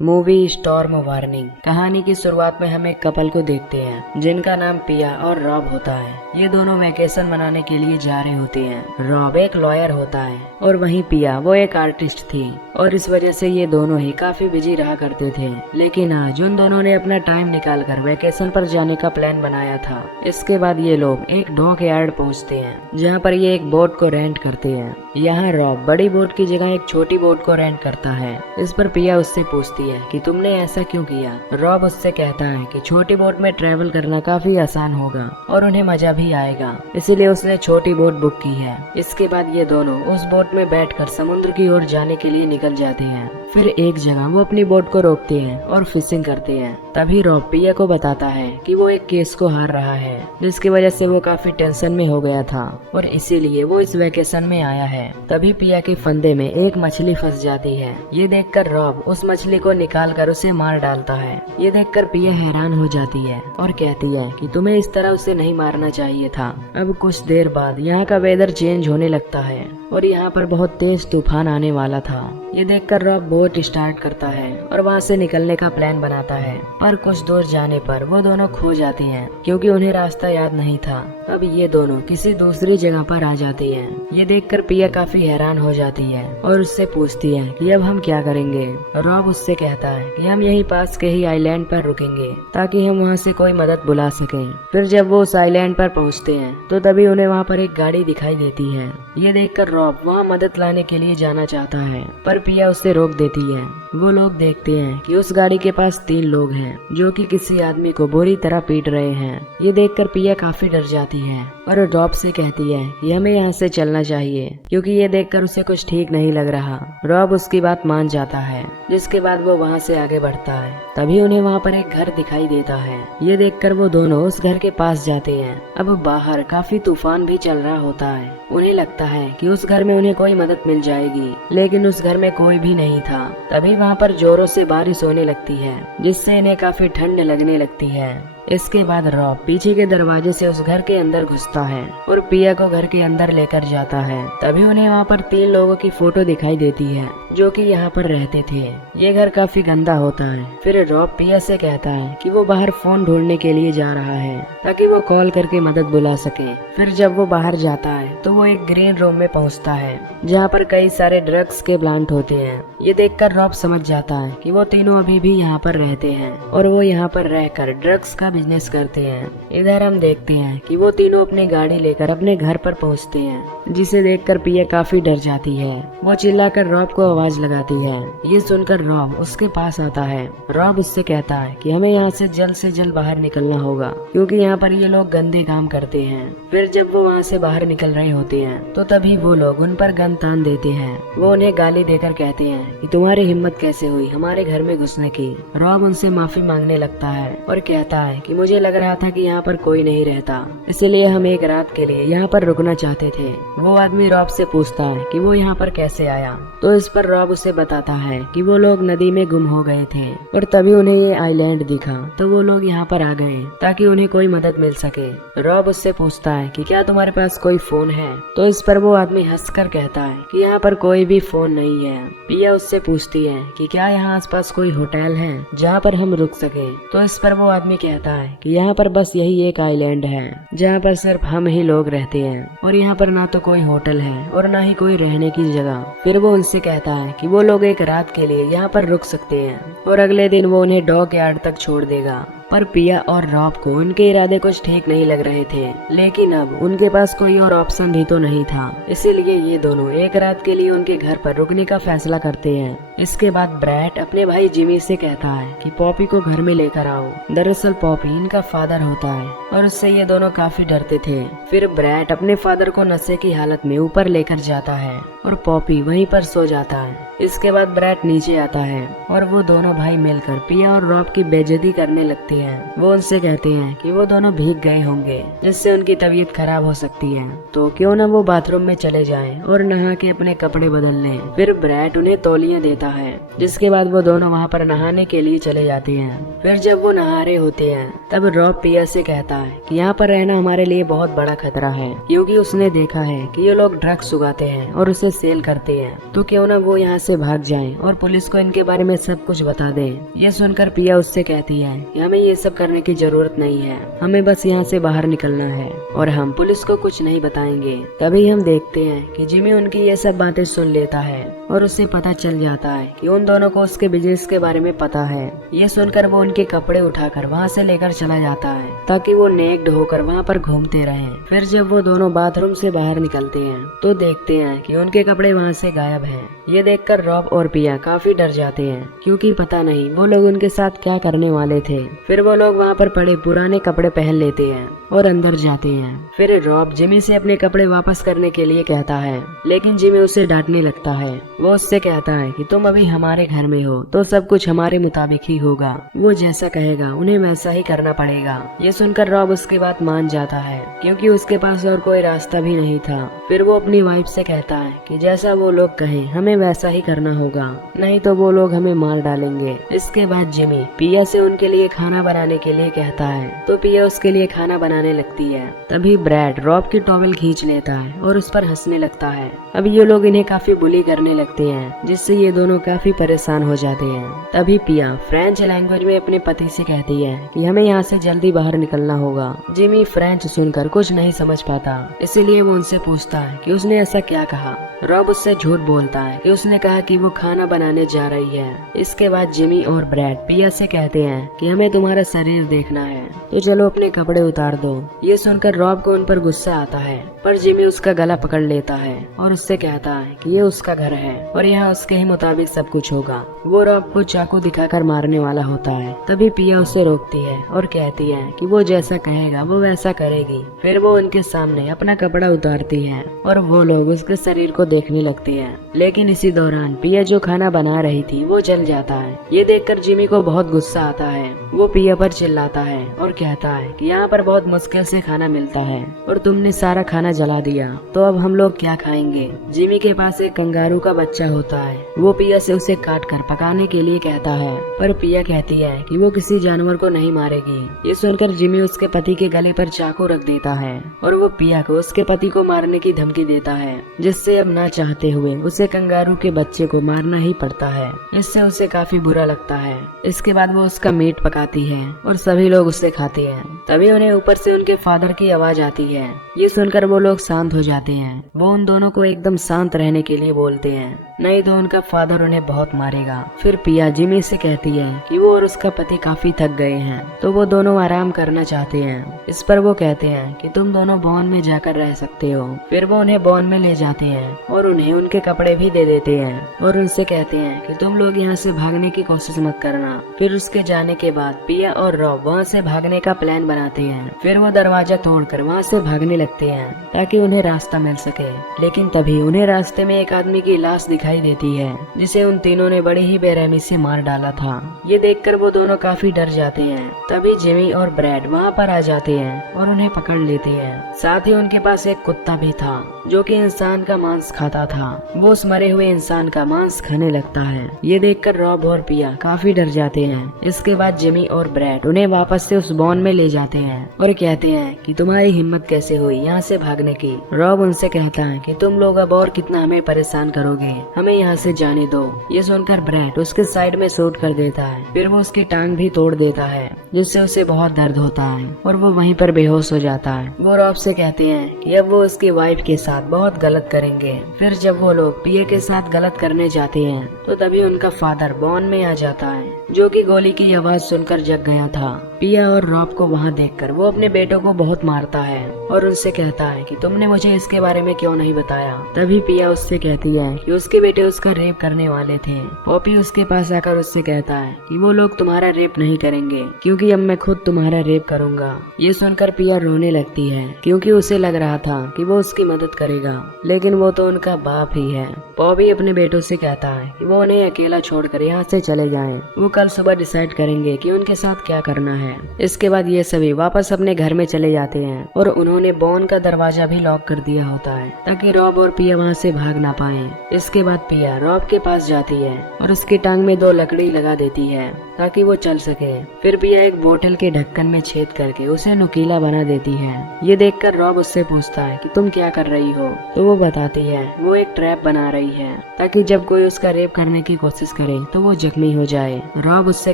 Movie storm warning. कहानी की शुरुआत में हम एक कपल को देखते हैं जिनका नाम पिया और रॉब होता है। ये दोनों वेकेशन मनाने के लिए जा रहे होते हैं। रॉब एक लॉयर होता है और वहीं पिया वो एक आर्टिस्ट थी और इस वजह से ये दोनों ही काफी बिजी रहा करते थे। लेकिन आज उन दोनों ने अपना टाइम निकालकर वेकेशन पर जाने का प्लान बनाया था। इसके बाद ये लोग एक डॉक यार्ड पहुँचते हैं जहाँ पर ये एक बोट को रेंट करते हैं। यहाँ रॉब बड़ी बोट की जगह एक छोटी बोट को रेंट करता है। इस पर पिया उससे पूछती है कि तुमने ऐसा क्यों किया। रॉब उससे कहता है कि छोटी बोट में ट्रेवल करना काफी आसान होगा और उन्हें मजा भी आएगा, इसीलिए उसने छोटी बोट बुक की है। इसके बाद ये दोनों उस बोट में बैठकर समुद्र की ओर जाने के लिए निकल जाते हैं। फिर एक जगह वो अपनी बोट को रोकते हैं और फिशिंग करते हैं। तभी रॉब पिया को बताता है कि वो एक केस को हार रहा है जिसकी वजह से वो काफी टेंशन में हो गया था और इसीलिए वो इस वेकेशन में आया है। तभी पिया के फंदे में एक मछली फंस जाती है। ये देखकर रॉब उस मछली को निकालकर उसे मार डालता है। ये देखकर पिया हैरान हो जाती है और कहती है कि तुम्हें इस तरह उसे नहीं मारना चाहिए था। अब कुछ देर बाद यहाँ का वेदर चेंज होने लगता है और यहाँ पर बहुत तेज तूफान आने वाला था। ये देखकर रॉब बोट स्टार्ट करता है और वहाँ से निकलने का प्लान बनाता है, पर कुछ दूर जाने पर वो दोनों खो जाते हैं क्योंकि उन्हें रास्ता याद नहीं था। अब ये दोनों किसी दूसरी जगह पर आ जाते हैं। ये देखकर पिया काफी हैरान हो जाती है और उससे पूछती है कि अब हम क्या करेंगे। रॉब उससे कहता है कि हम यहीं पास के ही आइलैंड पर रुकेंगे ताकि हम वहाँ से कोई मदद बुला सकें। फिर जब वो उस आइलैंड पर पहुँचते हैं तो तभी उन्हें वहाँ पर एक गाड़ी दिखाई देती है। ये देखकर रॉब वहाँ मदद लाने के लिए जाना चाहता है, पर पिया उससे रोक देती है। वो लोग देखते हैं कि उस गाड़ी के पास 3 लोग हैं जो कि किसी आदमी को बुरी तरह पीट रहे हैं। ये देखकर पिया काफी डर जाती है और रॉब से कहती है कि हमें यहाँ से चलना चाहिए क्योंकि ये देखकर उसे कुछ ठीक नहीं लग रहा। रॉब उसकी बात मान जाता है, जिसके बाद वो वहाँ से आगे बढ़ता है। तभी उन्हें वहाँ पर एक घर दिखाई देता है। ये देखकर वो दोनों उस घर के पास जाते हैं। अब बाहर काफी तूफान भी चल रहा होता है। उन्हें लगता है कि उस घर में उन्हें कोई मदद मिल जाएगी, लेकिन उस घर में कोई भी नहीं था। तभी वहाँ पर जोरों से बारिश होने लगती है जिससे इन्हें काफी ठंड लगने लगती है। इसके बाद रॉब पीछे के दरवाजे से उस घर के अंदर घुसता है और पिया को घर के अंदर लेकर जाता है। तभी उन्हें वहाँ पर 3 लोगों की फोटो दिखाई देती है जो कि यहाँ पर रहते थे। ये घर काफी गंदा होता है। फिर रॉब पिया से कहता है कि वो बाहर फोन ढूंढने के लिए जा रहा है ताकि वो कॉल करके मदद बुला सके। फिर जब वो बाहर जाता है तो वो एक ग्रीन रूम में पहुँचता है जहाँ पर कई सारे ड्रग्स के प्लांट होते हैं। ये देखकर रॉब समझ जाता है कि वो तीनों अभी भी यहाँ पर रहते हैं और वो यहाँ पर रहकर ड्रग्स का बिजनेस करते हैं। इधर हम देखते हैं कि वो तीनों अपनी गाड़ी लेकर अपने घर पर पहुंचते हैं, जिसे देखकर पिया काफी डर जाती है। वो चिल्लाकर रॉब को आवाज लगाती है। ये सुनकर रॉब उसके पास आता है। रॉब उससे कहता है कि हमें यहाँ से जल्द बाहर निकलना होगा क्योंकि यहाँ पर ये लोग गंदे काम करते हैं। फिर जब वो वहाँ से बाहर निकल रहे होते हैं तो तभी वो लोग उन पर गन तान देते हैं। वो उन्हें गाली देकर कहते हैं कि तुम्हारी हिम्मत कैसे हुई हमारे घर में घुसने की। रॉब उनसे माफी मांगने लगता है और कहता है कि मुझे लग रहा था कि यहाँ पर कोई नहीं रहता, इसलिए हम एक रात के लिए यहाँ पर रुकना चाहते थे। वो आदमी रॉब से पूछता है कि वो यहाँ पर कैसे आया, तो इस पर रॉब उसे बताता है कि वो लोग नदी में गुम हो गए थे और तभी उन्हें ये आइलैंड दिखा तो वो लोग यहाँ पर आ गए ताकि उन्हें कोई मदद मिल सके। रॉब उससे पूछता है कि क्या तुम्हारे पास कोई फोन है, तो इस पर वो आदमी हंसकर कहता है कि यहाँ पर कोई भी फोन नहीं है। पिया उससे पूछती है कि क्या यहाँ आसपास कोई होटल है जहाँ पर हम रुक सके, तो इस पर वो आदमी कहता है कि यहाँ पर बस यही एक आइलैंड है जहाँ पर सिर्फ हम ही लोग रहते हैं और यहाँ पर ना तो कोई होटल है और ना ही कोई रहने की जगह। फिर वो उनसे कहता है कि वो लोग एक रात के लिए यहाँ पर रुक सकते हैं और अगले दिन वो उन्हें डॉक यार्ड तक छोड़ देगा। पर पिया और रॉब को उनके इरादे कुछ ठीक नहीं लग रहे थे, लेकिन अब उनके पास कोई और ऑप्शन भी तो नहीं था, इसीलिए ये दोनों एक रात के लिए उनके घर पर रुकने का फैसला करते हैं। इसके बाद ब्रैट अपने भाई जिमी से कहता है कि पॉपी को घर में लेकर आओ। दरअसल पॉपी इनका फादर होता है और उससे ये दोनों काफी डरते थे। फिर ब्रैट अपने फादर को नशे की हालत में ऊपर लेकर जाता है और पॉपी वहीं पर सो जाता है। इसके बाद ब्रैट नीचे आता है और वो दोनों भाई मिलकर पिया और रॉब की बेइज्जती करने लगती हैं। वो उनसे कहते हैं कि वो दोनों भीग गए होंगे जिससे उनकी तबीयत खराब हो सकती है, तो क्यों ना वो बाथरूम में चले जाएं और नहा के अपने कपड़े बदल लें। फिर ब्रैट उन्हें तौलिया देता है, जिसके बाद वो दोनों वहाँ पर नहाने के लिए चले जाते हैं। फिर जब वो नहा रहे होते हैं तब रॉब पिया से कहता है कि यहाँ पर रहना हमारे लिए बहुत बड़ा खतरा है, क्योंकि उसने देखा है कि ये लोग ड्रग्स उगाते हैं और उसे सेल करते हैं, तो क्यों ना वो यहाँ से भाग जाएं और पुलिस को इनके बारे में सब कुछ बता दें। ये सुनकर पिया उससे कहती है कि हमें ये सब करने की जरूरत नहीं है, हमें बस यहाँ से बाहर निकलना है और हम पुलिस को कुछ नहीं बताएंगे। तभी हम देखते हैं कि जिमी उनकी ये सब बातें सुन लेता है और उसे पता चल जाता है कि उन दोनों को उसके बिजनेस के बारे में पता है। ये सुनकर वो उनके कपड़े उठाकर वहाँ से लेकर चला जाता है ताकि वो नेक्ड होकर वहाँ पर घूमते रहें। फिर जब वो दोनों बाथरूम से बाहर निकलते हैं तो देखते हैं कि उनके कपड़े वहाँ से गायब हैं। ये देखकर रॉब और पिया काफी डर जाते हैं, क्योंकि पता नहीं वो लोग उनके साथ क्या करने वाले थे। फिर वो लोग वहाँ पर पड़े पुराने कपड़े पहन लेते हैं और अंदर जाते हैं। फिर रॉब जिमी से अपने कपड़े वापस करने के लिए कहता है, लेकिन जिमी उसे डांटने लगता है। वो उससे कहता है कि तुम अभी हमारे घर में हो तो सब कुछ हमारे मुताबिक ही होगा, वो जैसा कहेगा उन्हें वैसा ही करना पड़ेगा। ये सुनकर रॉब उसकी बात मान जाता है, क्योंकि उसके पास और कोई रास्ता भी नहीं था। फिर वो अपनी वाइफ से कहता है कि जैसा वो लोग कहें हमें वैसा ही करना होगा, नहीं तो वो लोग हमें मार डालेंगे। इसके बाद जिमी पिया से उनके लिए खाना बनाने के लिए कहता है, तो पिया उसके लिए खाना बनाने लगती है। तभी ब्रैड रॉब की टॉवेल खींच लेता है और उस पर हंसने लगता है। अब ये लोग इन्हें काफी बुली करने लगते हैं, जिससे ये दोनों काफी परेशान हो जाते हैं। तभी पिया फ्रेंच लैंग्वेज में अपने पति से कहती है कि हमें यहाँ से जल्दी बाहर निकलना होगा। जिमी फ्रेंच सुनकर कुछ नहीं समझ पाता, इसीलिए वो उनसे पूछता है कि उसने ऐसा क्या कहा। रॉब उससे झूठ बोलता है कि उसने कहा कि वो खाना बनाने जा रही है। इसके बाद जिमी और ब्रैड पिया से कहते हैं कि हमें तुम्हारा शरीर देखना है, तो चलो अपने कपड़े उतार दो। ये सुनकर रॉब को उन पर गुस्सा आता है, पर जिमी उसका गला पकड़ लेता है और उससे कहता है कि ये उसका घर है और यहाँ उसके ही मुताबिक सब कुछ होगा। वो रॉब को चाकू दिखाकर मारने वाला होता है। तभी पिया उसे रोकती है और कहती है कि वो जैसा कहेगा वो वैसा करेगी। फिर वो उनके सामने अपना कपड़ा उतारती है और वो लोग उसके शरीर को देखने लगते हैं। लेकिन इसी दौरान पिया जो खाना बना रही थी वो जल जाता है। ये देखकर जिमी को बहुत गुस्सा आता है। वो पिया पर चिल्लाता है और कहता है कि यहाँ पर बहुत मुश्किल से खाना मिलता है और तुमने सारा खाना जला दिया, तो अब हम लोग क्या खाएंगे। जिमी के पास एक कंगारू का बच्चा होता है। वो पिया से उसे काट कर पकाने के लिए कहता है, पर पिया कहती है कि वो किसी जानवर को नहीं मारेगी। ये सुनकर जिमी उसके पति के गले पर चाकू रख देता है और वो पिया को उसके पति को मारने की धमकी देता है, जिससे अब ना चाहते हुए उसे कंगारू के बच्चे को मारना ही पड़ता है। इससे उसे काफी बुरा लगता है। इसके बाद वो उसका मीट पकाती है और सभी लोग उसे खाते हैं। तभी उन्हें ऊपर से उनके फादर की आवाज आती है। ये सुनकर वो लोग शांत हो जाते हैं। वो उन दोनों को एकदम शांत रहने के लिए बोलते हैं, नहीं तो उनका फादर उन्हें बहुत मारेगा। फिर पिया जिमी से कहती है कि वो और उसका पति काफी थक गए हैं, तो वो दोनों आराम करना चाहते हैं। इस पर वो कहते हैं कि तुम दोनों बॉन में जाकर रह सकते हो। फिर वो उन्हें बॉन में ले जाते हैं और उन्हें उनके कपड़े भी दे देते हैं और उनसे कहते हैं कि तुम लोग यहाँ से भागने की कोशिश मत करना। फिर उसके जाने के बाद पिया और रॉब वहाँ से भागने का प्लान बनाते हैं। फिर वो दरवाजा तोड़कर वहाँ से भागने लगते हैं ताकि उन्हें रास्ता मिल सके। लेकिन तभी उन्हें रास्ते में एक आदमी की लाश दिखाई देती है, जिसे उन तीनों ने बड़ी ही बेरहमी से मार डाला था। ये देखकर वो दोनों काफी डर जाते हैं। तभी जिमी और ब्रैड वहाँ पर आ जाते हैं और उन्हें पकड़ लेते हैं। साथ ही उनके पास एक कुत्ता भी था जो कि इंसान का मांस खाता था। वो उस मरे हुए इंसान का मांस खाने लगता है। ये देखकर रॉब और पिया काफी डर जाते हैं। इसके बाद जिमी और ब्रैड उन्हें वापस से उस बॉन में ले जाते हैं और कहते हैं कि तुम्हारी हिम्मत कैसे हुई यहाँ से भागने की। रॉब उनसे कहता है कि तुम लोग अब और कितना हमें परेशान करोगे, हमें यहाँ से जाने दो। ये सुनकर ब्रैड उसके साइड में शूट कर देता है। फिर वो उसकी टांग भी तोड़ देता है, जिससे उसे बहुत दर्द होता है और वो वहीं पर बेहोश हो जाता है। वो रॉब से कहते हैं कि अब वो उसकी वाइफ के साथ बहुत गलत करेंगे। फिर जब वो लोग पिया के साथ गलत करने जाते हैं तो तभी उनका फादर बॉन में आ जाता है, जो कि गोली की आवाज सुनकर जग गया था। पिया और रॉब को वहाँ देखकर वो अपने बेटों को बहुत मारता है और उनसे कहता है कि तुमने मुझे इसके बारे में क्यों नहीं बताया। तभी पिया उससे कहती है कि उसके बेटे उसका रेप करने वाले थे। पॉपी उसके पास आकर उससे कहता है कि वो लोग तुम्हारा रेप नहीं करेंगे, क्योंकि अब मैं खुद तुम्हारा रेप करूंगा। ये सुनकर पिया रोने लगती है, क्योंकि उसे लग रहा था कि वो उसकी मदद करेगा, लेकिन वो तो उनका बाप ही है। पॉपी अपने बेटों से कहता है कि वो उन्हें अकेला छोड़कर यहाँ से चले जाएं। वो कल सुबह डिसाइड करेंगे कि उनके साथ क्या करना है। इसके बाद ये सभी वापस अपने घर में चले जाते हैं और उन्होंने बॉन का दरवाजा भी लॉक कर दिया होता है ताकि रॉब और पिया वहाँ से भाग ना पाए। इसके बाद पिया रॉब के पास जाती है और उसकी टांग में 2 लकड़ी लगा देती है ताकि वो चल सके। फिर पिया एक बोतल के ढक्कन में छेद करके उसे नुकीला बना देती है। ये देखकर रॉब उससे पूछता है कि तुम क्या कर रही हो, तो वो बताती है वो एक ट्रैप बना रही है ताकि जब कोई उसका रेप करने की कोशिश करे तो वो जख्मी हो जाए। रॉब उससे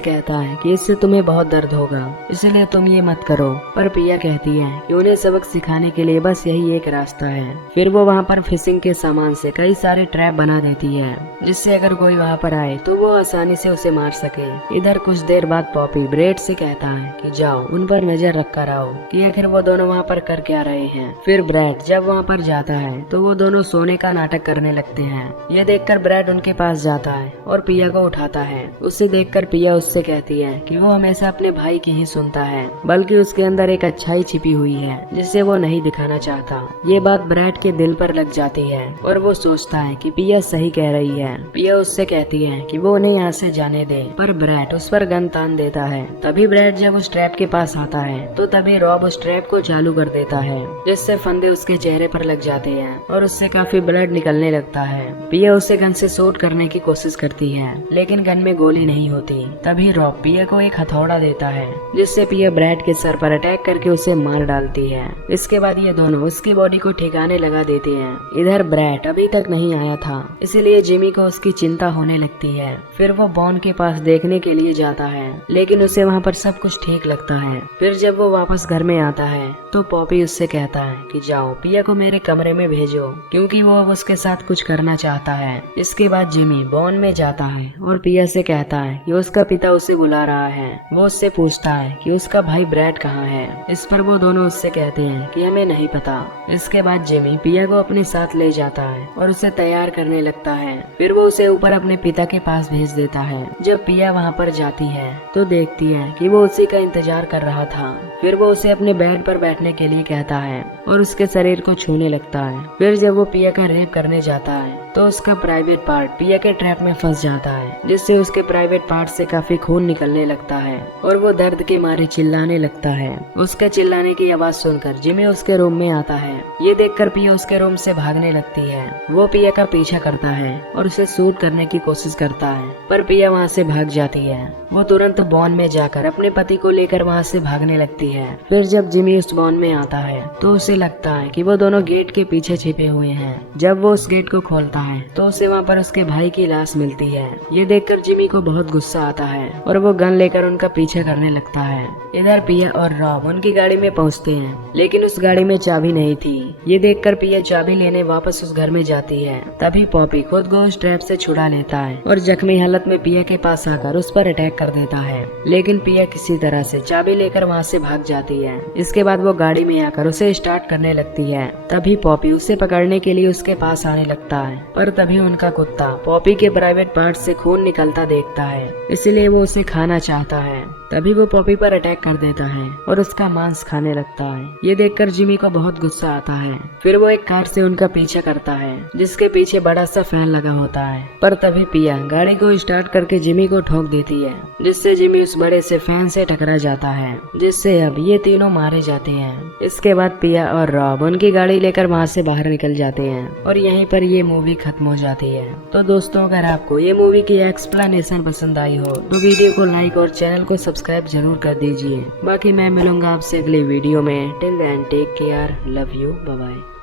कहता है कि इससे तुम्हें बहुत दर्द होगा, इसलिए तुम ये मत करो। पर पिया कहती है कि उन्हें सबक सिखाने के लिए बस यही एक रास्ता है। फिर वो वहाँ पर फिशिंग के सामान से कई सारे ट्रैप बना देती है जिससे अगर कोई वहाँ पर आए तो वो आसानी से उसे मार सके। इधर कुछ देर बाद पॉपी ब्रेड से कहता है कि जाओ उन पर नजर रख कर आओ कि आखिर वो दोनों वहाँ पर कर क्या रहे हैं। फिर ब्रेड जब वहाँ पर जाता है तो वो दोनों सोने का नाटक करने लगते हैं। ये देखकर ब्रेड उनके पास जाता है और पिया को उठाता है। उसे देखकर पिया उससे कहती है कि वो हमेशा अपने भाई की ही सुनता है, बल्कि उसके अंदर एक अच्छाई छिपी हुई है जिसे वो नहीं दिखाना चाहता। ये बात ब्रेड के दिल पर लग जाती है और वो सोचता है कि पिया सही कह रही है। पिया उससे कहती है कि वो उन्हें यहाँ से जाने दे, पर ब्रेड उस पर गन तान देता है। तभी ब्रेड जब उस ट्रैप के पास आता है तो तभी रॉब उस ट्रैप को चालू कर देता है जिससे फंदे उसके चेहरे पर लग जाते हैं और उससे काफी ब्लड निकलने लगता है। पिया उसे गन से शूट करने की कोशिश करती है लेकिन गन में गोली नहीं होती। तभी रॉब पिया को एक हथौड़ा देता है जिससे पिया ब्रेड के सर पर अटैक करके उसे मार डालती है। इसके बाद ये दोनों उसकी बॉडी को ठिकाने लगा देते हैं। इधर ब्रेड अभी तक नहीं आया था, इसलिए जिमी को उसकी चिंता होने लगती है। फिर वो बॉन के पास देखने के लिए जाता है लेकिन उसे वहाँ पर सब कुछ ठीक लगता है। फिर जब वो वापस घर में आता है तो पॉपी उससे कहता है कि जाओ पिया को मेरे कमरे में भेजो क्योंकि वो अब उसके साथ कुछ करना चाहता है। इसके बाद जिमी बॉन में जाता है और पिया से कहता है कि उसका पिता उसे बुला रहा है। वो उससे पूछता है कि उसका भाई ब्रेड कहाँ है। इस पर वो दोनों उससे कहते हैं कि हमें नहीं पता। इसके बाद जिमी पिया को अपने साथ ले जाता है और उसे तैयार करने लगता है। फिर वो उसे ऊपर अपने पिता के पास भेज देता है। जब पिया वहाँ पर जाती है तो देखती है कि वो उसी का इंतजार कर रहा था। फिर वो उसे अपने बेड पर बैठने के लिए कहता है और उसके शरीर को छूने लगता है। फिर जब वो पिया का रेप करने जाता है तो उसका प्राइवेट पार्ट पिया के ट्रैप में फंस जाता है जिससे उसके प्राइवेट पार्ट से काफी खून निकलने लगता है और वो दर्द के मारे चिल्लाने लगता है। उसके चिल्लाने की आवाज सुनकर जिमी उसके रूम में आता है। ये देखकर पिया उसके रूम से भागने लगती है। वो पिया का पीछा करता है और उसे शूट करने की कोशिश करता है पर पिया वहाँ से भाग जाती है। वो तुरंत बॉन में जाकर अपने पति को लेकर वहाँ से भागने लगती है। फिर जब जिमी उस बॉन में आता है तो उसे लगता है कि वो दोनों गेट के पीछे छिपे हुए हैं। जब वो उस गेट को खोलता है तो उसे वहाँ पर उसके भाई की लाश मिलती है। ये देखकर जिमी को बहुत गुस्सा आता है और वो गन लेकर उनका पीछा करने लगता है। इधर पिया और रॉब उनकी गाड़ी में पहुँचते हैं लेकिन उस गाड़ी में चाबी नहीं थी। ये देखकर पिया चाबी लेने वापस उस घर में जाती है। तभी पॉपी खुद को उस ट्रैप से छुड़ा लेता है और जख्मी हालत में पिया के पास आकर उस पर अटैक कर देता है लेकिन पिया किसी तरह से चाबी लेकर वहाँ से भाग जाती है। इसके बाद वो गाड़ी में आकर उसे स्टार्ट करने लगती है। तभी पॉपी उसे पकड़ने के लिए उसके पास आने लगता है पर तभी उनका कुत्ता पॉपी के प्राइवेट पार्ट से खून निकलता देखता है, इसलिए वो उसे खाना चाहता है। तभी वो पॉपी पर अटैक कर देता है और उसका मांस खाने लगता है। ये देखकर जिमी को बहुत गुस्सा आता है। फिर वो एक कार से उनका पीछा करता है जिसके पीछे बड़ा सा फैन लगा होता है पर तभी पिया गाड़ी को स्टार्ट करके जिमी को ठोक देती है जिससे जिमी उस बड़े से फैन से टकरा जाता है जिससे अब ये तीनों मारे जाते हैं। इसके बाद पिया और रॉब उनकी गाड़ी लेकर वहाँ से बाहर निकल जाते हैं और यहीं पर ये मूवी खत्म हो जाती है। तो दोस्तों अगर आपको ये मूवी की एक्सप्लेनेशन पसंद आई हो तो वीडियो को लाइक और चैनल को सब्सक्राइब जरूर कर दीजिए। बाकी मैं मिलूंगा आपसे अगली वीडियो में। Till then take care, love you, bye bye.